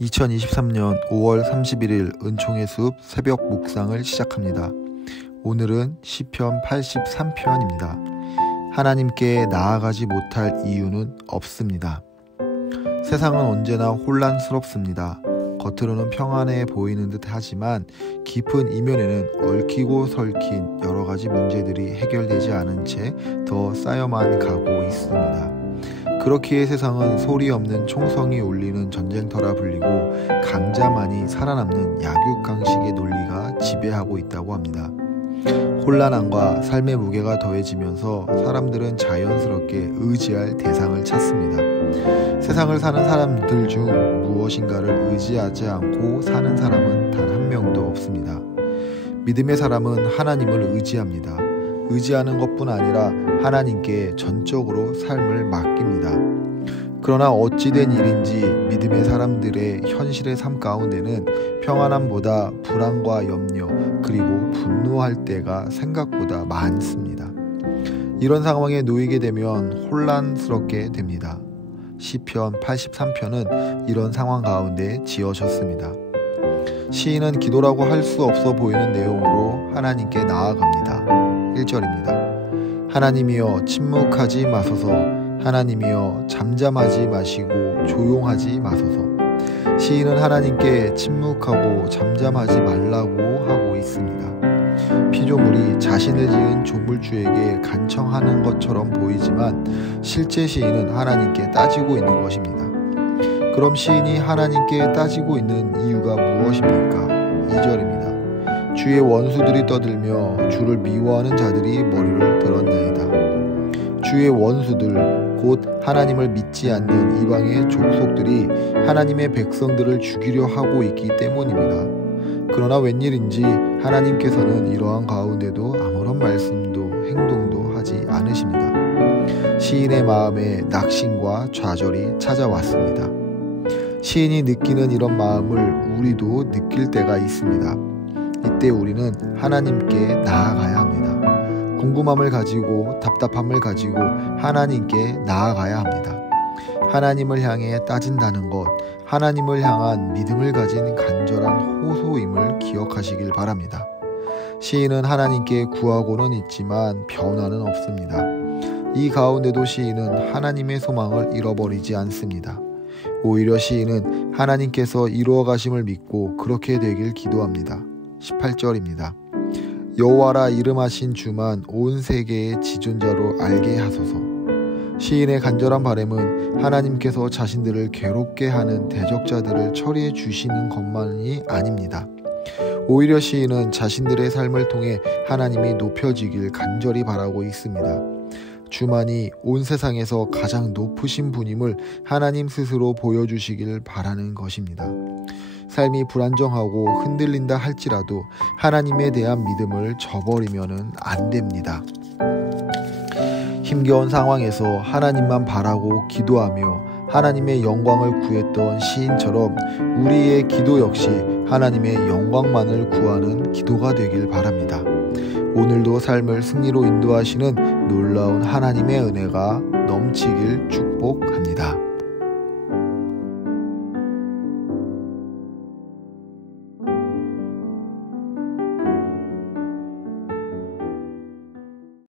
2023년 5월 31일 은총의 숲 새벽 묵상을 시작합니다. 오늘은 시편 83편입니다. 하나님께 나아가지 못할 이유는 없습니다. 세상은 언제나 혼란스럽습니다. 겉으로는 평안해 보이는 듯 하지만 깊은 이면에는 얽히고 설킨 여러 가지 문제들이 해결되지 않은 채 더 쌓여만 가고 있습니다. 그렇기에 세상은 소리 없는 총성이 울리는 전쟁터라 불리고 강자만이 살아남는 약육강식의 논리가 지배하고 있다고 합니다. 혼란함과 삶의 무게가 더해지면서 사람들은 자연스럽게 의지할 대상을 찾습니다. 세상을 사는 사람들 중 무엇인가를 의지하지 않고 사는 사람은 단 한 명도 없습니다. 믿음의 사람은 하나님을 의지합니다. 의지하는 것뿐 아니라 하나님께 전적으로 삶을 맡깁니다. 그러나 어찌된 일인지 믿음의 사람들의 현실의 삶 가운데는 평안함보다 불안과 염려 그리고 분노할 때가 생각보다 많습니다. 이런 상황에 놓이게 되면 혼란스럽게 됩니다. 시편 83편은 이런 상황 가운데 지어졌습니다. 시인은 기도라고 할 수 없어 보이는 내용으로 하나님께 나아갑니다. 1절입니다. 하나님이여 침묵하지 마소서. 하나님이여 잠잠하지 마시고 조용하지 마소서. 시인은 하나님께 침묵하고 잠잠하지 말라고 하고 있습니다. 피조물이 자신을 지은 조물주에게 간청하는 것처럼 보이지만 실제 시인은 하나님께 따지고 있는 것입니다. 그럼 시인이 하나님께 따지고 있는 이유가 무엇입니까? 2절입니다. 주의 원수들이 떠들며 주를 미워하는 자들이 머리를 들었나이다. 주의 원수들 곧 하나님을 믿지 않는 이방의 족속들이 하나님의 백성들을 죽이려 하고 있기 때문입니다. 그러나 웬일인지 하나님께서는 이러한 가운데도 아무런 말씀도 행동도 하지 않으십니다. 시인의 마음에 낙심과 좌절이 찾아왔습니다. 시인이 느끼는 이런 마음을 우리도 느낄 때가 있습니다. 이때 우리는 하나님께 나아가야 합니다. 궁금함을 가지고 답답함을 가지고 하나님께 나아가야 합니다. 하나님을 향해 따진다는 것, 하나님을 향한 믿음을 가진 간절한 호소임을 기억하시길 바랍니다. 시인은 하나님께 구하고는 있지만 변화는 없습니다. 이 가운데도 시인은 하나님의 소망을 잃어버리지 않습니다. 오히려 시인은 하나님께서 이루어 가심을 믿고 그렇게 되길 기도합니다. 18절입니다. 여호와라 이름하신 주만 온 세계의 지존자로 알게 하소서. 시인의 간절한 바람은 하나님께서 자신들을 괴롭게 하는 대적자들을 처리해 주시는 것만이 아닙니다. 오히려 시인은 자신들의 삶을 통해 하나님이 높여지길 간절히 바라고 있습니다. 주만이 온 세상에서 가장 높으신 분임을 하나님 스스로 보여주시길 바라는 것입니다. 삶이 불안정하고 흔들린다 할지라도 하나님에 대한 믿음을 저버리면 안 됩니다. 힘겨운 상황에서 하나님만 바라고 기도하며 하나님의 영광을 구했던 시인처럼 우리의 기도 역시 하나님의 영광만을 구하는 기도가 되길 바랍니다. 오늘도 삶을 승리로 인도하시는 놀라운 하나님의 은혜가 넘치길 축복합니다.